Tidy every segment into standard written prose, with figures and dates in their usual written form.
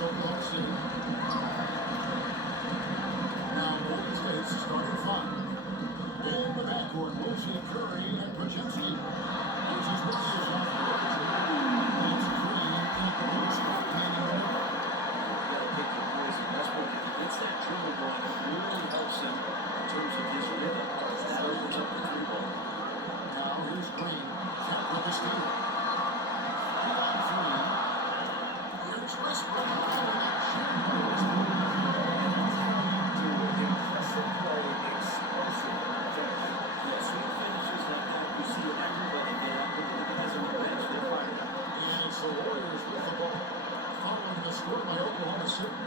against Oklahoma City. Now Golden State's starting five. In the backcourt, we'll see Curry and Brzezinski. Which is what he is off the edge. It's Green and the little spot man in the middle. You got to pick your poison. Westbrook, if he gets that dribble going, it really helps him in terms of his rhythm. That opens up the three ball. Now here's Green. Cap with the steal. Beyond three. Here's Westbrook. Impressive play, explosive defense. Yeah, sweet finishes like that. You see everybody get up, but the guys on the bench, they're fired up. And it's the Warriors with the ball. Following the score by Oklahoma City.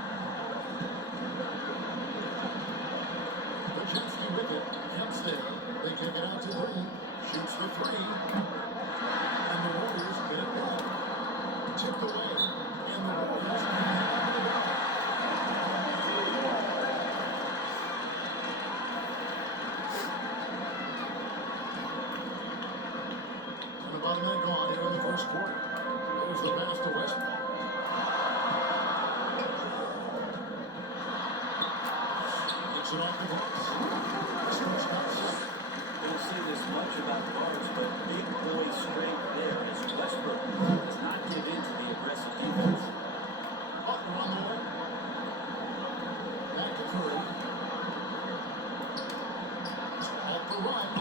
Brzezinski with it. Counts there. They kick it out to Green. Shoots the three. And the Warriors get it back. Tipped away. And the Warriors can have it. About a minute gone here in the first quarter. There's the pass to Westbrook. Gets it off the glass. Westbrook's got it. Don't say this much about guards, but big boy strength there as Westbrook does not give in to the aggressive defense. Butler on the way. Back to Curry. At the right.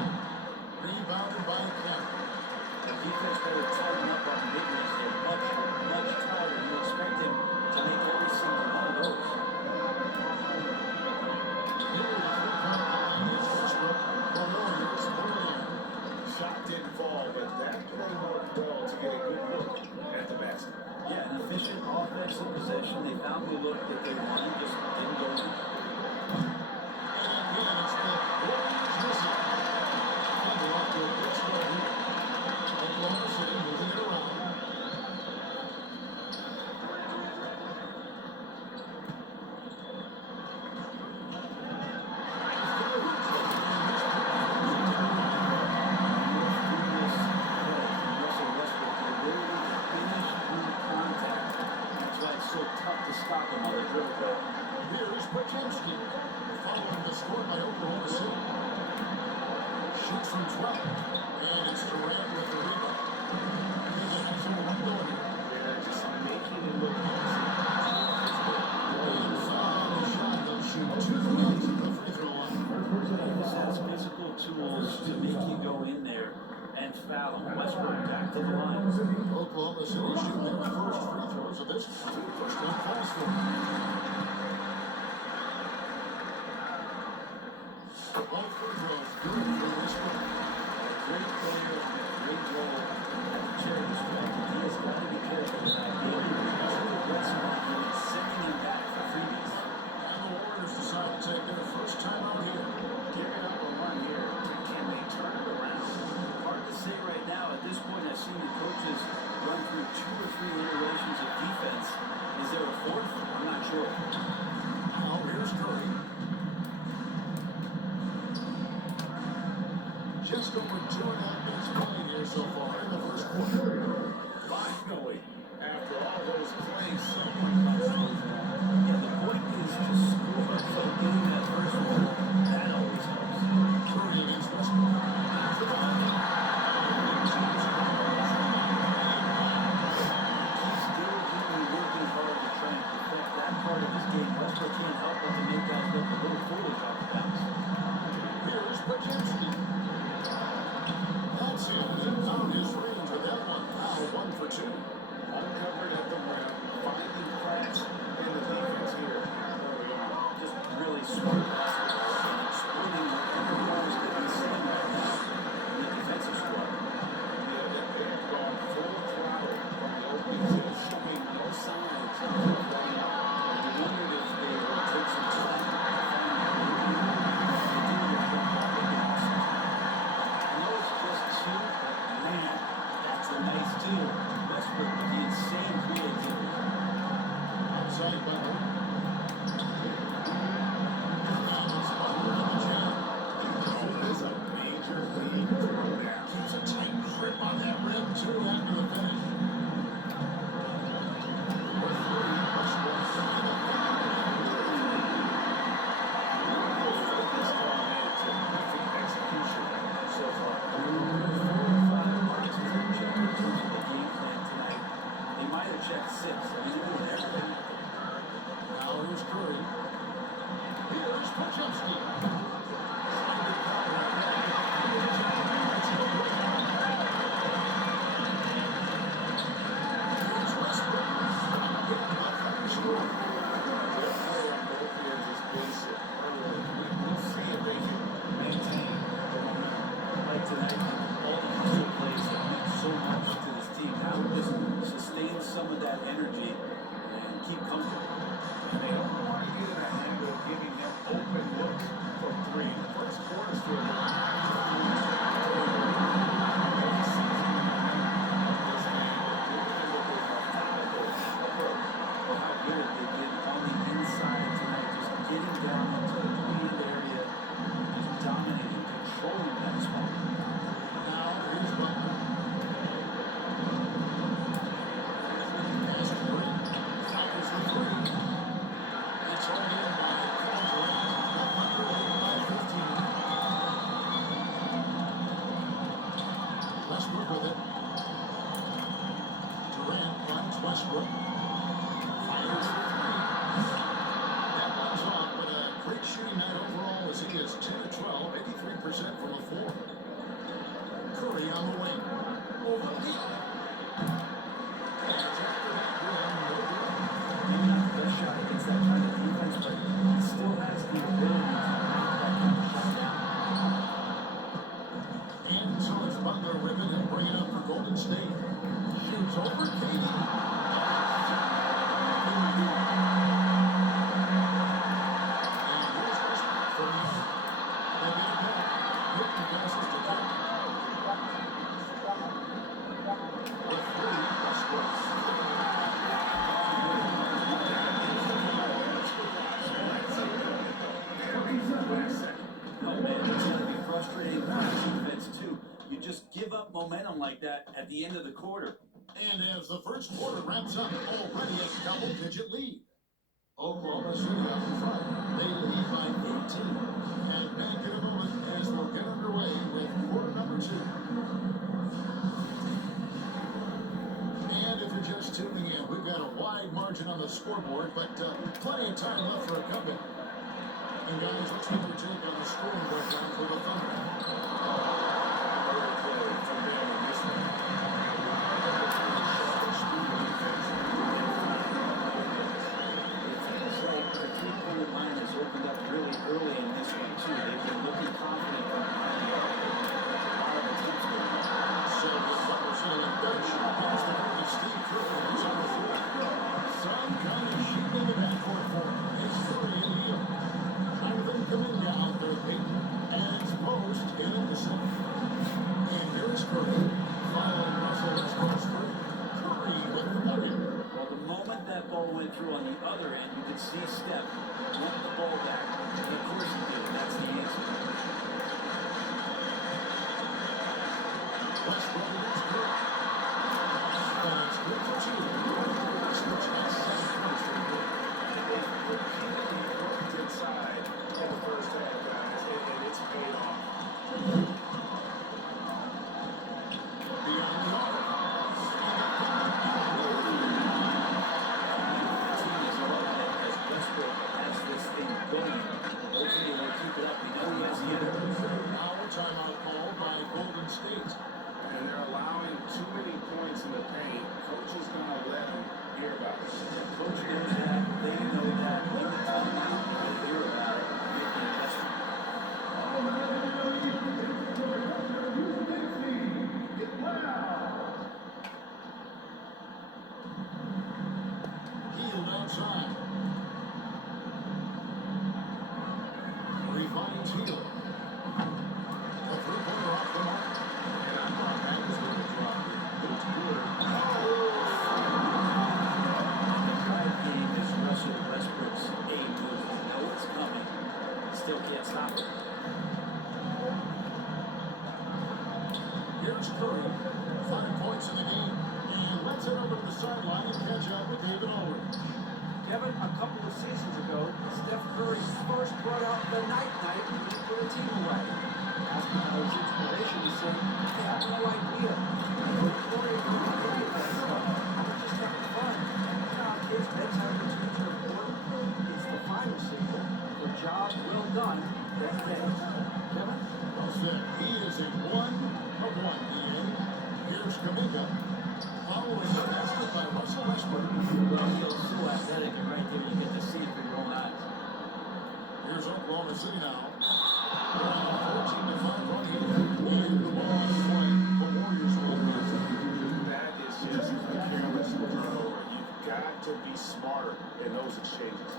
Rebounded by Cap. The defense better tighten up on mid-range. They're much, much tighter. You expect him to make every single one of those. Here is the three-point line is Westbrook. The Warriors put it in. Shot didn't fall, but that play worked well to get a good look at the basket. Yeah, an efficient offensive possession. They found the look that they wanted, just didn't go in. And again, it's the Warriors missing. And they're off to a good start here. Oklahoma City moving it around. Russell Westbrook, the ability to finish through contact. That's why it's so tough to stop him on the dribble play. Here's Brzezinski. Following the score by Oklahoma City. Shoots from 12. And it's Durant with the rebound. He has some run going here. They're just making it look easy. Inside the shot, he'll shoot 2 threes at the free throw line. Davis has physical tools to make you go in there and foul him. Westbrook back to the line. Oklahoma City shooting their first free throws of this time. First one falls for them. Both free throws good for Westbrook. Great player, great role. Cherry strike. He has got to be careful about being too aggressive on him and sending him back for freebies. And the Warriors decide to take their first time out here. Giving up a run here. Can they turn it around? Hard to say right now. At this point, I've seen the coaches run through 2 or 3 iterations of defense. Is there a fourth? I'm not sure. on the wing. Over the heel. And after that rim, no good. Maybe not the best shot against that kind of defense, but he still has the ability to knock that kind of shot down. And so it's Butler with it and bring it up for Golden State. Shoots over Katie. You just give up momentum like that at the end of the quarter. And as the first quarter wraps up, already a double-digit lead. Oklahoma City up in front. They lead by 18. And back in a moment as we'll get underway with quarter number 2. And if you're just tuning in, we've got a wide margin on the scoreboard, but plenty of time left for a comeback. And guys, let's get your take on the scoring breakdown for the Thunder. Line has opened up really early in this one too. They've been looking confident from behind the arc. So the Thunder sitting at bench as the coach Steve Kerr is on the floor. Sun kind of shooting the backcourt for him. It's Curry in the heel. Ivan coming down third Peyton and it's Post in the center. And here's Curry following Russell Westbrook's three. Curry with the bucket. Well, the moment that ball went through on the other end, you could see Steph want the ball back. And of course he did. That's the answer. Westbrook against Curry. And it's good for 2. Westbrook's got 7 points for the game. Repeatedly worked inside in the first half, guys, and it's paid off. Beyond the arc. Now a timeout called by Golden State. And they're allowing too many points in the paint. Coach is going to let them hear about it. Coach knows that. They know that. When the timeout, they hear about it. Make the adjustment. Healed outside. Refines heel. A three-pointer off the mark. And I thought that was going to drop in. It's good. The drive game is Russell Westbrook's A move. You know it's coming. Still can't stop it. Here's Curry. 5 points in the game. And let's head over to the sideline and catch up with David Ulrich. Kevin, a couple of seasons ago, Steph Curry first brought out the night-night and put a team away. Asking for his inspiration, he said, I have no idea. I don't worry about any of that stuff. I'm just having fun. Now, kids, bedtime routines are important. It's the final signal for a job well done that day. Kevin? Well said. He is in 1 of 1, EA. Here's Kuminga. Following the basket by Russell Westbrook. Well, he feels so athletic, and right there you get to see it for your own eyes. Here's Oklahoma City now. They're on a 14-5 run here. And the ball is playing. The Warriors will lose. That is just a careless turnover. You've got to be smarter in those exchanges.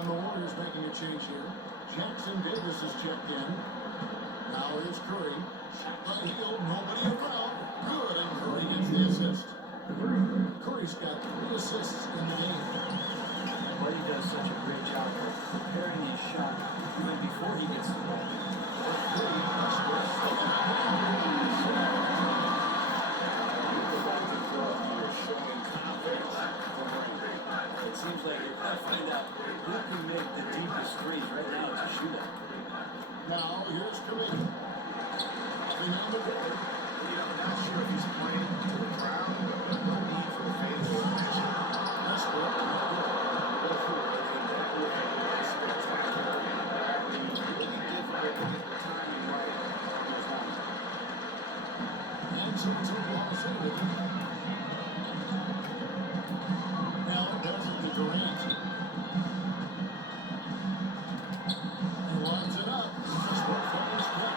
And the Warriors making a change here. Jackson Davis is checked in. Now here's Curry. The heel, nobody around. Good, and Curry gets the assist. Curry's got 3 assists in the game. Buddy does such a great job of preparing his shot even before he gets the ball. It seems like they're trying to find out who can make the deepest threes. Right now it's a shootout. Now here's Kuminga. Behind the board. Not sure if he's playing to the crowd, but no need for the fans to attention. That's good. Go for it. And that would have been spectacular. Really difficult to get the timing right. Oklahoma City with it. Now it does it to Durant. He lines it up. Westbrook from his pick.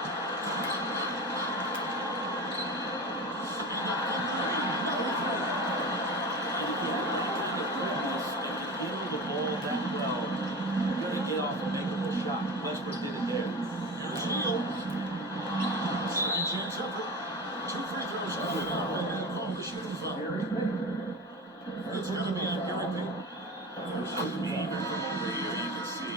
Westbrook did it there. Here's Hield. Second chance effort. 2 free throws coming up, and they call the shooting foul. It's going to be on Gary Payton. Even from over here, you can see.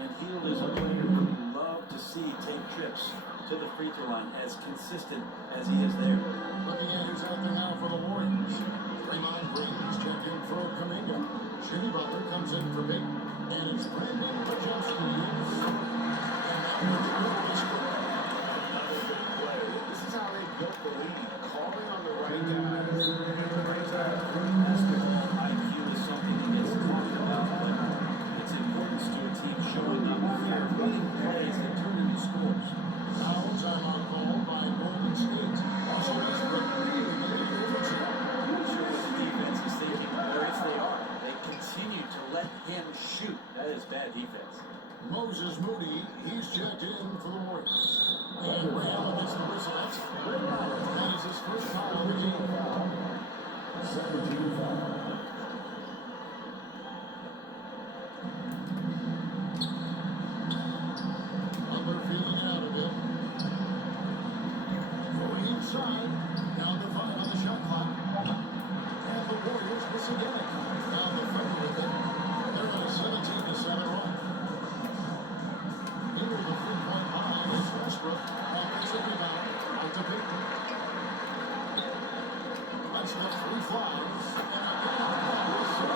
And Hield is a player who we love to see take trips to the free throw line as consistent as he is there. Looking at who's out there now for the Warriors. Draymond Green's checking for Kuminga. Jimmy Butler comes in for Payton. And it's Brandon Pajelski. And that was Another good play. This is how they built the lead. Calling on the right guys. Basketball IQ is something that gets talked about, but its importance to a team showing up here, running plays that turn into scores. now time on call by Golden State. Also, Westbrook really difference here. I'm sure what the defense is thinking, or if they are, they continue to let him shoot. That is bad defense. Moses Moody, he's checked in for the Warriors. And Ray Allen gets the whistle. That's that is his first foul on the team. 17 foul. Butler feeling it out a bit. Going inside. Down to 5 on the shot clock. And the Warriors miss again. Now the Thunder with it. They're on a 17-7 run. Into the three-point line is Westbrook. Offensive rebound. Out to Payton. That's the 3 flies. And again, that was so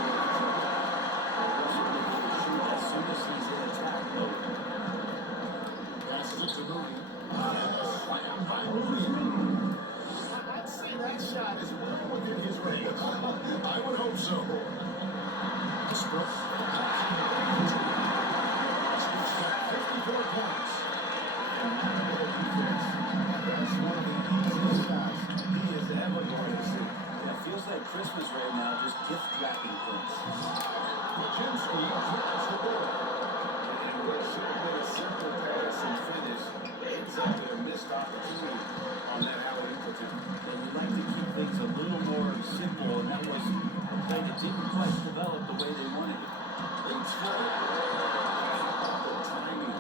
As soon as he's in attack mode. passes it to Moody. And a slam by Moody. I'd say that shot is well within his range. I would hope so. Westbrook. Westbrook's got 54 points. That's one of the easiest shots he is ever going to see. Yeah, it feels like Christmas right now, just gift wrapping points. Pajelski drives the ball. And what should have been a simple pass and finish ends up with a missed opportunity on that alley-oop attempt. And you like to keep things a little more simple, and that was a play that didn't quite develop the way they wanted it. Leads for it. The timing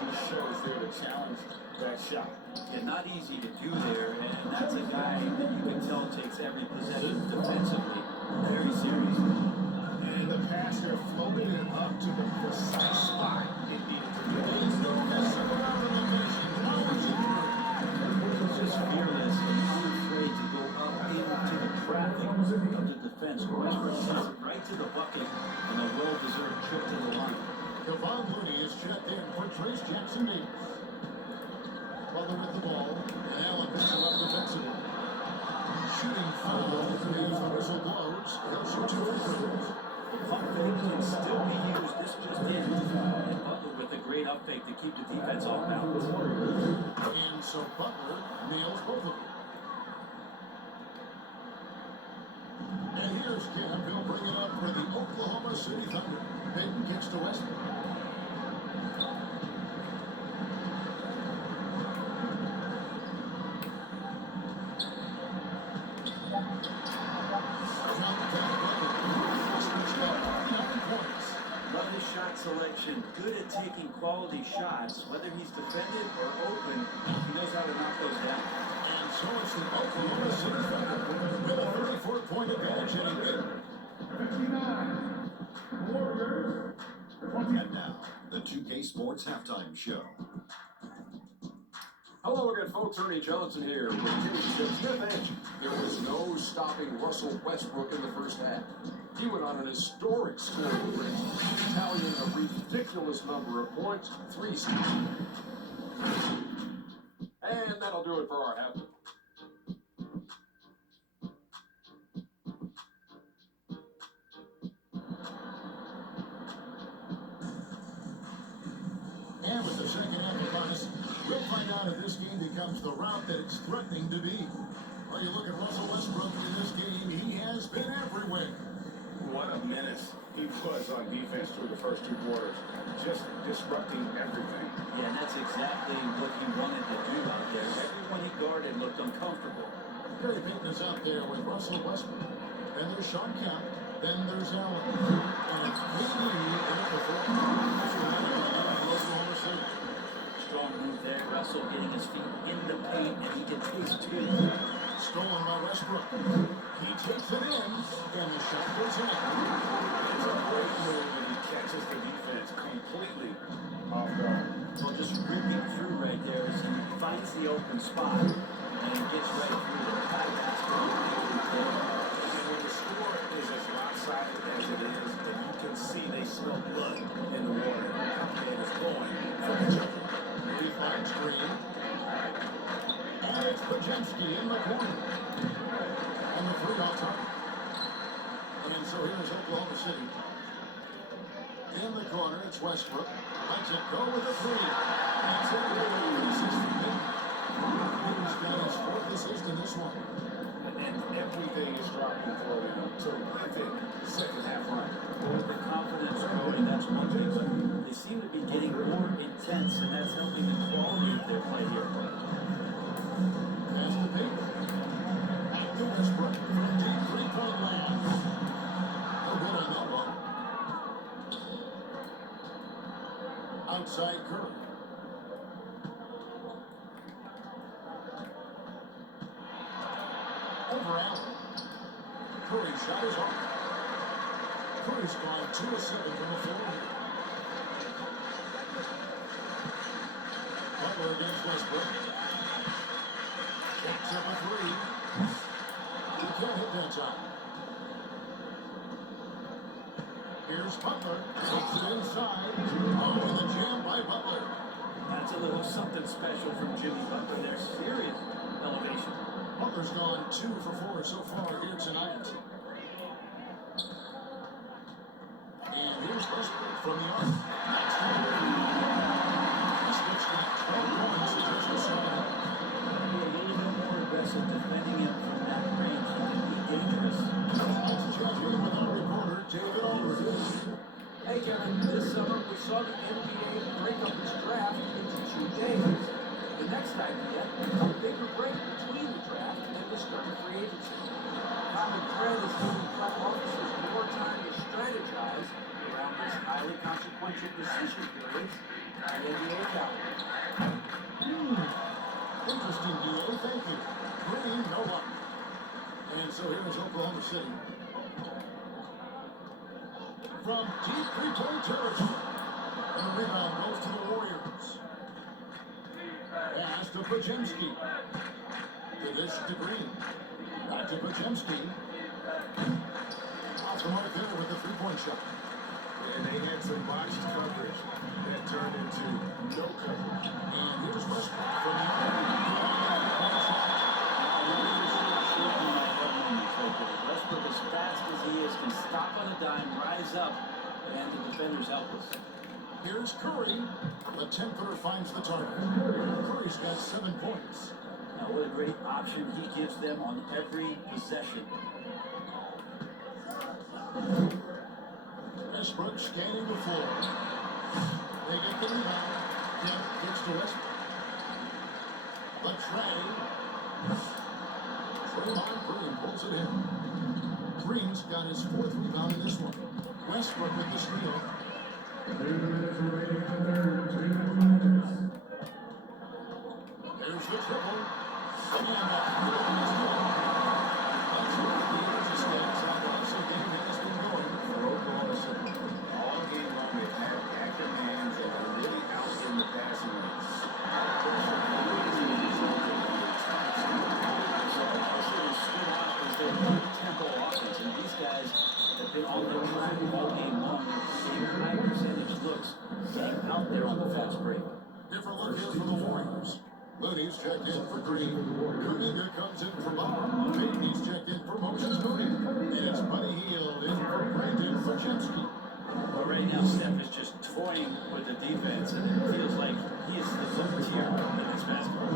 he shows there to challenge that shot. Yeah, not easy to do there, and that's a guy that you can tell takes every possession defensively very seriously. And the pass there floated it up to the precise spot it needed to be. He's no messing around in the finishing. Powers it through. He's just fearless and unafraid to go up into the traffic of the defense. Westbrook sends it right to the bucket and a well-deserved trip to the line. Kevon Looney is checked in for Trace Jackson Davis. Butler with the ball, and Allen picks him up defensively. Shooting foul as the whistle blows. He'll shoot 2 free throws. Pump fake can still be used. This just in. And Butler with a great up fake to keep the defense off balance. And so Butler nails both of them. And here's Camp. He'll bring it up for the Oklahoma City Thunder. Payton kicks to Westbrook. Love his shot selection. Good at taking quality shots. Whether he's defended or open, he knows how to knock those down. And so it's the Oklahoma City Thunder with a 34-point advantage heading in. 59. Warriors. And now, the 2K Sports Halftime Show. Hello again, folks. Ernie Johnson here with Jason Smith. There was no stopping Russell Westbrook in the first half. He went on an historic scoring spree, tallying a ridiculous number of points, 3 seasons. And that'll do it for our halftime. And with the second half of us, We'll find out if this game becomes the route that it's threatening to be. Well, you look at Russell Westbrook in this game, he has been everywhere. What a menace he was on defense through the first two quarters. Just disrupting everything. Yeah, and that's exactly what he wanted to do out there. Everyone he guarded looked uncomfortable. Gary Payton is out there with Russell Westbrook. Then there's Sean Kemp. Then there's Allen. And it's KD at the fourth. Oklahoma City. Strong move there. Russell getting his feet in the paint, and he can taste two. Stolen by Westbrook. He takes it in, and the shot goes in. It's a great move, and he catches the defense completely off guard. Well, just ripping through right there as he finds the open spot, and he gets right through the high basket. And when the score is as lopsided as it is, and you can see they smell blood in the water, and it's going for the jumper. He finds Green. And it's Pajemski in the corner. And the three on top. And so here's Oklahoma City. In the corner, it's Westbrook. Lets it go with a three. That's it. Assist for Payton. Payton's got his fourth assist in this one. And everything is dropping for them. Terrific second half run. Well, with the confidence growing, that's one thing. But they seem to be getting more intense, and that's helping the quality of their play here. Pass to Payton. Back to Westbrook. From deep three-point land. No good on that one. Outside Curry. Over Allen. Curry's shot is off. Curry's gone 2 of 7 from the floor here. Butler against Westbrook. Checks up a three. He can't hit that time. Here's Butler. Takes it inside. Oh, and the jam by Butler. That's a little something special from Jimmy Butler there. Serious elevation. Butler's gone 2 for 4 so far here tonight. And here's Westbrook from the arc. That's the Westbrook's got 12 points in just the second half. Be a little bit more aggressive defending him from that range. He can be dangerous. Let's check in with our reporter, David Aldridge. Hey Kevin, this summer we saw the NBA break up its draft into 2 days. The next idea, a bigger break between the draft and the start of free agency. Common thread is giving club officers more time to strategize around these highly consequential decision periods on the NBA calendar. Interesting, DA. Thank you. Green, no luck. And so here's Oklahoma City. From deep three-point territory. And the rebound goes to the Warriors. Pass to Pajemski. To this to Green. Back to Pajemski. Off the mark there with the three-point shot. And they had some botched coverage that turned into no coverage. And here's Westbrook from the arc. Westbrook, as fast as he is, can stop on a dime, rise up, and the defender's helpless. Here's Curry. The 10-footer finds the target. Curry's got 7 points. Now, what a great option he gives them on every possession. Westbrook scanning the floor. They get the rebound. Kemp gets to Westbrook. But Draymond Green pulls it in. Green's got his 4th rebound in this one. Westbrook with the steal. There's the triple. And that's good. That's one of the energy stats on the Russell game has been going for Oklahoma City. All game long, they've had active hands that are really out in the passing lanes. Tempo offense, and these guys have been on the track all game long. Seeing high percentage looks getting out there on the fast break. Different look here for the Warriors. Looney's checked in for Green. Kuminga comes in for Bauer. Payton's checked in for Moses Moody. And it's Buddy Hield in for Brandon Pajemski. But right now, Steph is just toying with the defense, and it feels like he highest level tier in this basketball.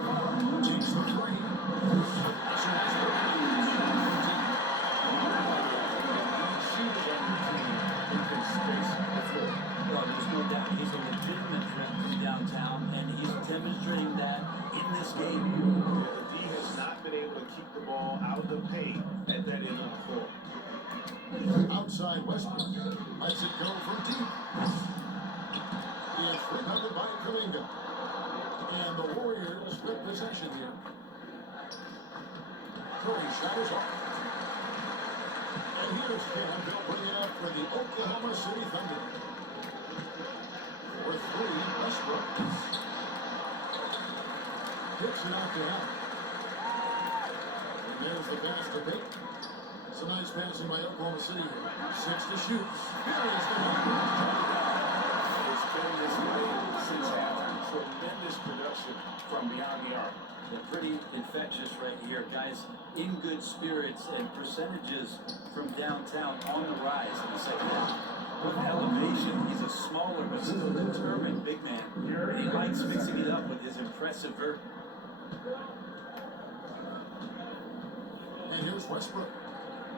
Takes the three. Russell Westbrook. Shooters on your team who can space the floor. Well, there's no doubt he's a legitimate threat from downtown, and he's demonstrating that in this game. The D has not been able to keep the ball out of the paint at that end of the floor. Outside Westbrook. Lets it go from deep. He is rebounded by Kuminga. And the Warriors with possession here. Curry shot is off. And here's Cam. They'll bring it up for the Oklahoma City Thunder. For three, Westbrook. Kicks it out to him. And there's the pass to Pitt. Some nice passing by Oklahoma City here. 6 to shoot. Here is the It's been this way since halftime. Tremendous production from beyond the arc. They're pretty infectious right here. Guys in good spirits and percentages from downtown on the rise in the second half. With elevation, he's a smaller but still determined big man. And he likes mixing it up with his impressive vert. And here's Westbrook.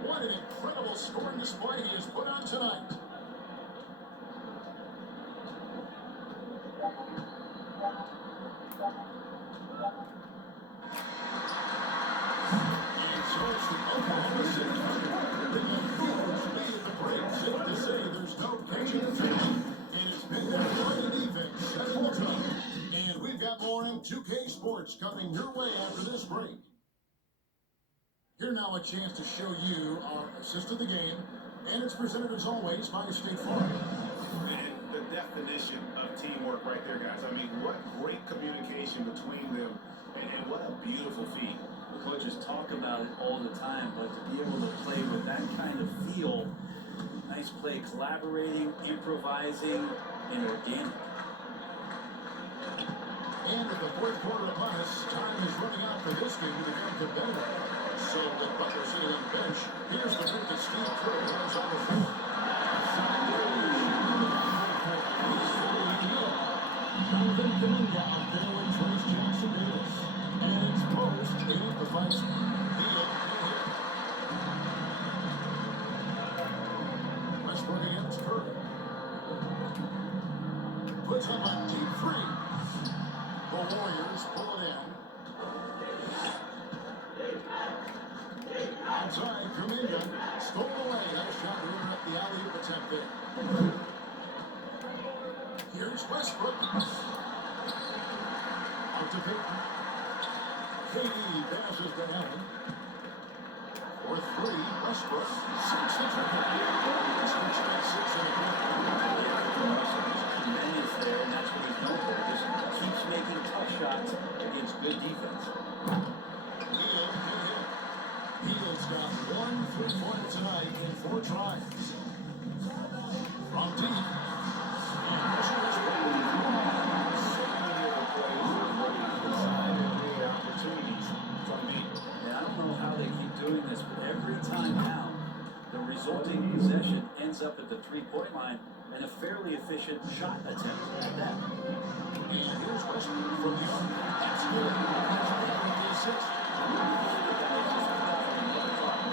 What an incredible scoring display he has put on tonight. And so it's the Oklahoma City Thunder. With a huge lead at the break. Safe to say there's no catching the feeling. And it's been their play defense at full time. And we've got more M2K Sports coming your way after this break. Here now a chance to show you our assist of the game, and it's presented as always by State Farm. And the definition of teamwork right there, guys. I mean, what great communication between them, and what a beautiful feat. The coaches talk about it all the time, but to be able to play with that kind of feel, nice play, collaborating, improvising, and organic. And with the fourth quarter upon us, time is running out for this game to become competitive. So with Butler sitting on the bench, here's the move that Steve Kerr has on the floor. He's fully in the middle. Jonathan Kuminga out there with Trace Jackson Davis. And it's post, they need the fight. Westbrook against Curry. Puts up a deep three. The Warriors pull it in. Outside, Kuminga stole away. Nice shot to run up the alley-oop attempt there. Here's Westbrook. Out to Pitt. KD passes to Allen. For three, Westbrook. 6 to triple. Westbrook's got 6 in the quarter. Tremendous there, and that's what he's known for. Just keeps making tough shots against good defense. Heald's got 1 3-pointer tonight in 4 tries. From deep. And Russell Westbrook. So many of the plays are ready to decide and create opportunities from deep. And I don't know how they keep doing this, but every time now, the resulting possession ends up at the three-point line and a fairly efficient shot attempt at that. And here's Westbrook from the arc. That's good. That's the assist.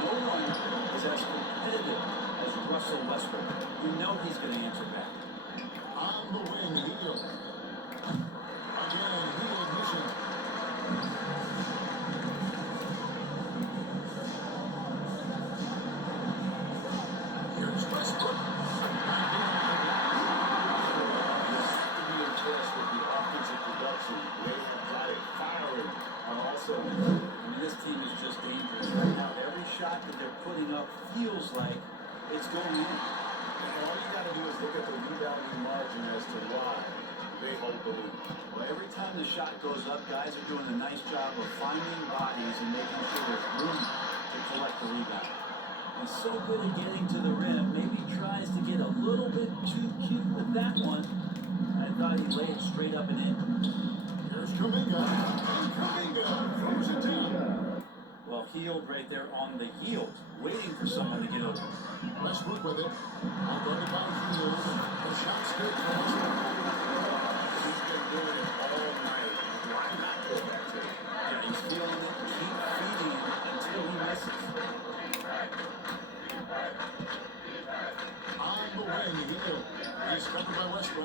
No one is as competitive as Russell Westbrook. You know he's going to answer back. On the wing, Hield. Again, Hield missing. Here's Westbrook. I mean, this team is just dangerous right now. Every shot that they're putting up feels like it's going in. And all you got to do is look at the rebounding margin as to why they hold the lead. Well, every time the shot goes up, guys are doing a nice job of finding bodies and making sure there's room to collect the rebound. He's so good at getting to the rim, maybe tries to get a little bit too cute with that one. I thought he laid it straight up and in. Here's Kuminga. And Kuminga throws it down. Well, Hield right there on the heel, waiting for someone to get open. Westbrook with it. Guarded by Hield. The shot's good for Westbrook. He's been doing it all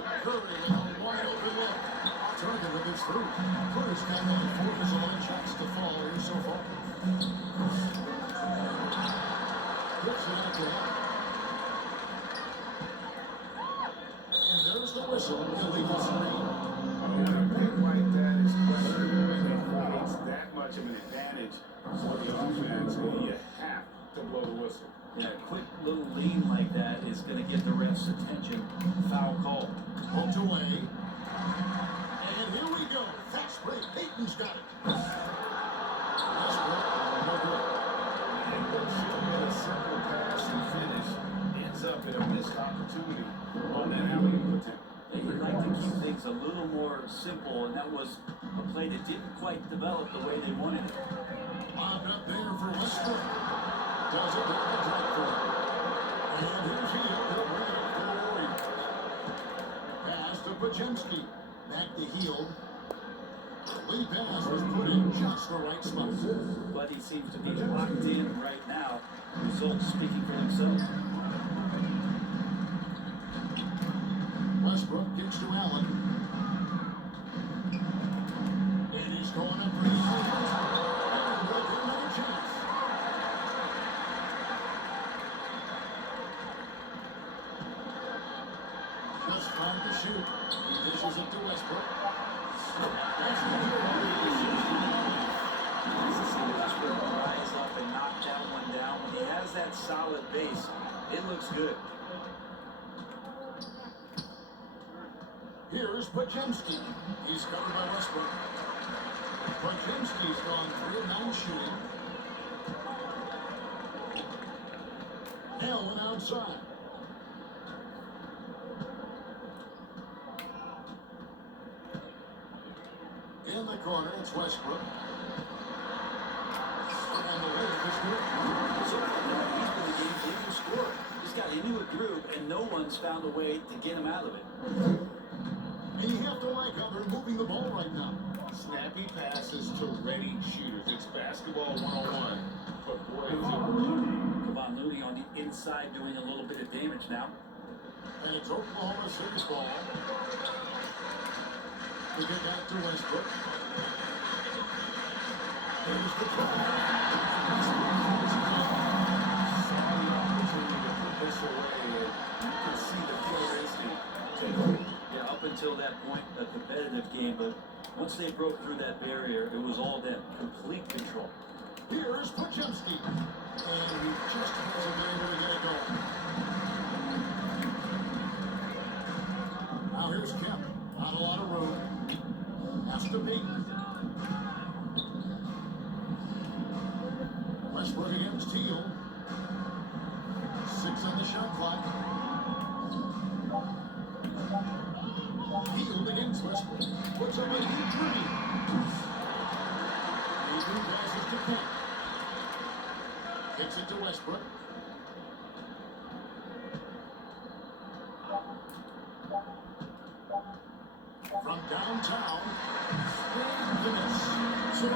Westbrook. Curry with a wide open look. Target of his through. Curry's got only 4 of his 11 shots to fall here so far. Gets it out there. And there's the whistle. Illegal screen. When a pick like that is questionable and it creates that much of an advantage for the offense, you have to blow the whistle. Yeah, a quick little lean like that is going to get the ref's attention. Foul call. Poked away. And here we go. Fast break. Peyton's got it. Westbrook, no good. And what should have been a simple pass and finish ends up in a missed opportunity on that alley-oop attempt. They would like to keep things a little more simple, and that was a play that didn't quite develop the way they wanted it. Lobbed up there for Westbrook. Does it with the drop for him. And here's Hield. He'll bring it up for the Warriors. Pass to Podziemski. Back to Hield. Lead pass was put in just the right spot. But he seems to be locked in right now. Results speaking for themselves. Westbrook gives to Allen. And he's going up for the Warriors. And we'll get another chance. Just trying to shoot. He dishes it to Westbrook. That's the Nice to see Westbrook rise up and knock that one down. When he has that solid base, it looks good. Here's Podziemski. He's covered by Westbrook. Podziemski's gone 3 of 9 shooting. Allen outside. In the corner, it's Westbrook. And the layup is good. So he's been a game-changing scorer. He's got into a groove, and no one's found a way to get him out of it. And you have to like how they're moving the ball right now. Snappy passes to ready shooters. It's basketball 101. But boy, is it working. Kevon Looney on the inside doing a little bit of damage now. And it's Oklahoma City's ball. We get back to Westbrook. There's the try. Saw the opportunity to put this away, and you can see the killer instinct take over. Yeah, up until that point, a competitive game, but once they broke through that barrier, it was all them. Complete control. Here's Podziemski. And he just hasn't been able to get it going. Now here's Kemp. Not a lot of room. Has to be. Westbrook against Hield. 6 on the shot clock. Hield against Westbrook. Puts up a deep three. Adrian passes to Kemp. Kicks it to Westbrook. From downtown, big finish. So,